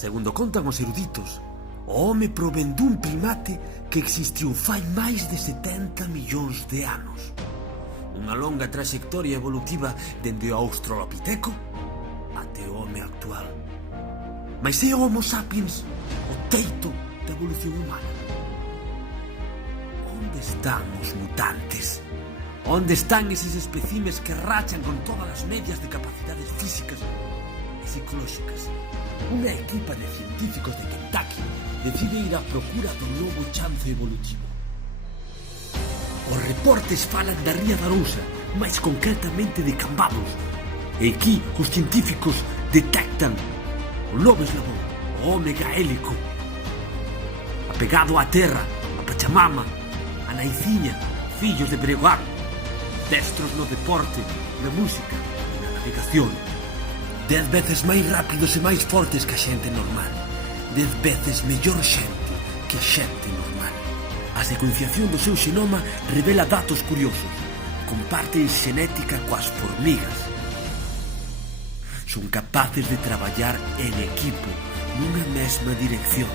Segundo contan os eruditos, o home provén dun primate que existiu fai máis de 70 millóns de anos. Unha longa traxectoria evolutiva dende o Australopiteco até o home actual. Mais é o Homo sapiens o teito da evolución humana? Onde están os mutantes? Onde están eses especimes que rachan con todas as medias de capacidades físicas e psicolóxicas? Unha equipa de científicos de Kentucky decide ir á procura do novo chance evolutivo. Os reportes falan da Ría da Arousa, máis concretamente de Cambados. E aquí os científicos detectan o novo eslabón, o home gaélico, apegado á terra, a Pachamama, a Naiciña, fillos de Breogán, destros no deporte, na música e na navegación. 10 veces máis rápidos e máis fortes que a xente normal. 10 veces mellor xente que a xente normal. A secuenciación do seu xenoma revela datos curiosos. Comparten xenética coas formigas. Son capaces de traballar en equipo, nunha mesma dirección.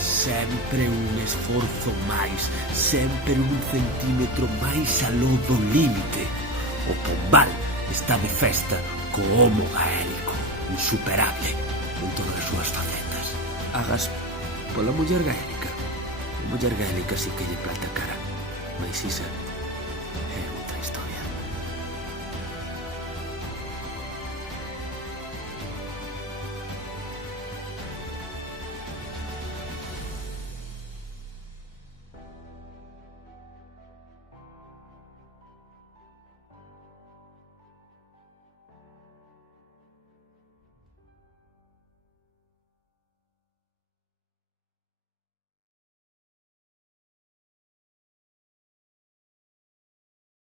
Sempre un esforzo máis, sempre un centímetro máis aló do límite. O Pombal está de festa co homo gaélico, insuperable en todas as súas facetas. Agas pola muller gaélica. A muller gaélica si que lle planta cara, mais Isa